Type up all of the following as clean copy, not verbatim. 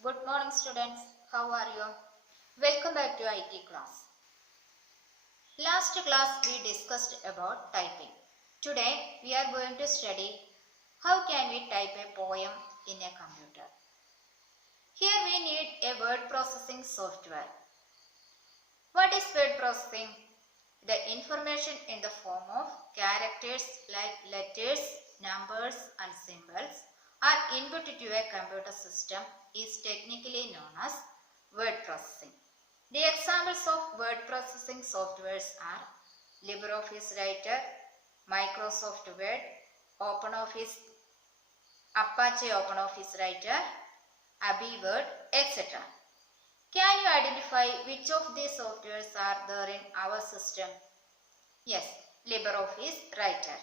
Good morning students, how are you? Welcome back to IT class. Last class we discussed about typing. Today we are going to study how can we type a poem in a computer. Here we need a word processing software. What is word processing? The information in the form of characters like letters, numbers and symbols are input to a computer system is technically known as word processing. The examples of word processing softwares are LibreOffice Writer, Microsoft Word, OpenOffice, Apache OpenOffice Writer, AbiWord, etc. Can you identify which of these softwares are there in our system? Yes, LibreOffice Writer.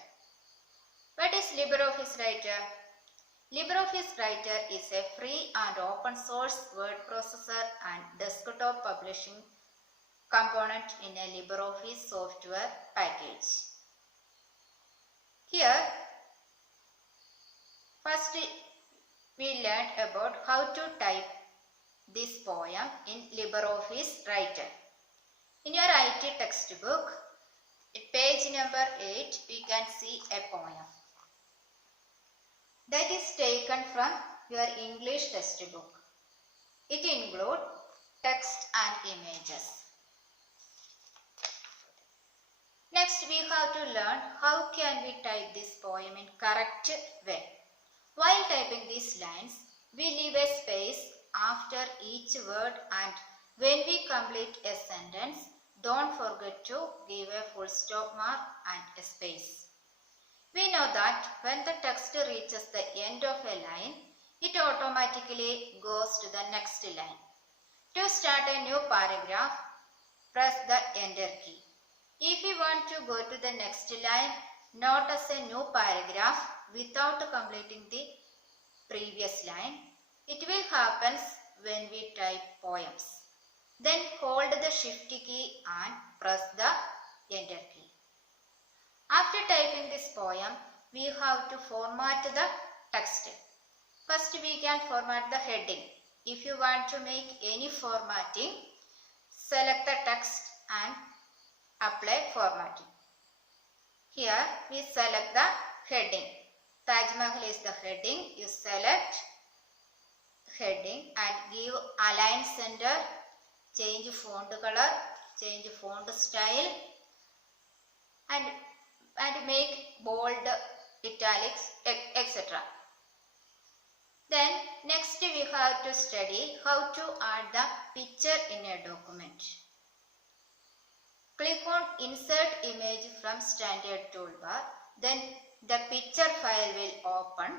What is LibreOffice Writer? LibreOffice Writer is a free and open source word processor and desktop publishing component in a LibreOffice software package. Here, first we learned about how to type this poem in LibreOffice Writer. In your IT textbook, at page number 8, we can see a poem that is taken from your English textbook. It includes text and images. Next, we have to learn how can we type this poem in correct way. While typing these lines, we leave a space after each word, and when we complete a sentence, don't forget to give a full stop mark and a space. We know that when the text reaches the end of a line, it automatically goes to the next line. To start a new paragraph, press the enter key. If you want to go to the next line, notice a new paragraph without completing the previous line. It will happen when we type poems. Then hold the shift key and press the enter key. After typing this poem, we have to format the text. First we can format the heading. If you want to make any formatting, select the text and apply formatting. Here we select the heading. Taj Mahal is the heading. You select heading and give align center, change font color, change font style and make bold, italics, etc. Then next we have to study how to add the picture in a document. Click on insert image from standard toolbar. Then the picture file will open.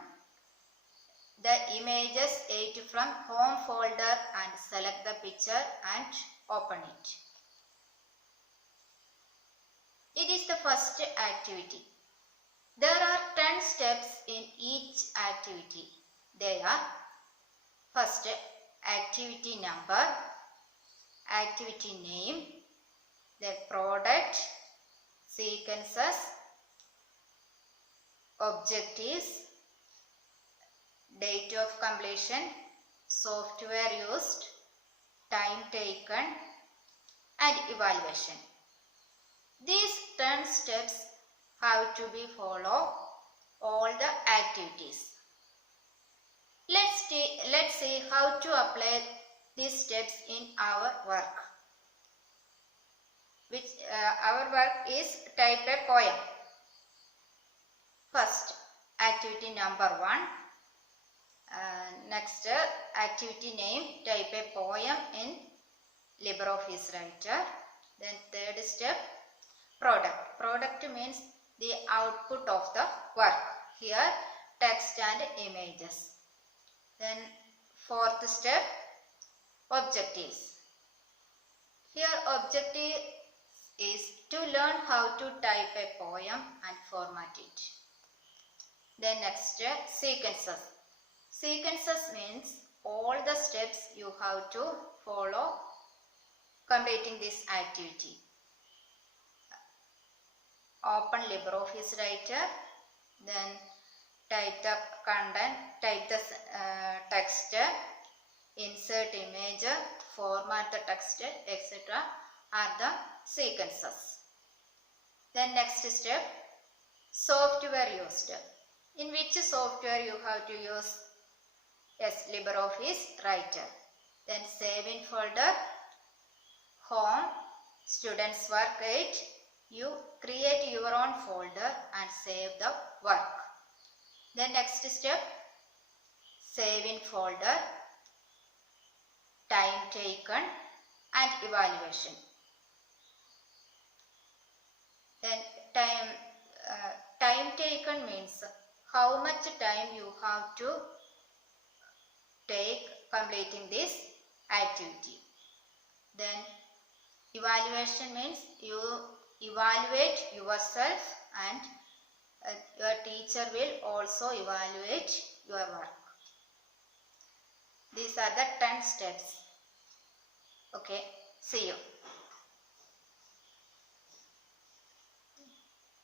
The images 8 from home folder and select the picture and open it. It is the first activity. There are 10 steps in each activity. They are first activity number, activity name, then product, sequences, objectives, date of completion, software used, time taken and evaluation. These 10 steps have to be followed all the activities. Let's see how to apply these steps in our work. Our work is type a poem. First, activity number 1. Next, activity name, type a poem in LibreOffice Writer. Then third step, product. Product means the output of the work. Here, text and images. Then fourth step, objectives. Here objective is to learn how to type a poem and format it. Then next step, sequences. Sequences means all the steps you have to follow completing this activity. Open LibreOffice Writer, then type the content, type the text, insert image, format the text, etc. are the sequences. Then next step, software used. In which software you have to use? Yes, LibreOffice Writer. Then save in folder, home, students work 8. You create your own folder and save the work. Then next step, save in folder, time taken and evaluation. Then time taken means how much time you have to take completing this activity. Then evaluation means you evaluate yourself and your teacher will also evaluate your work. These are the 10 steps. Okay, see you.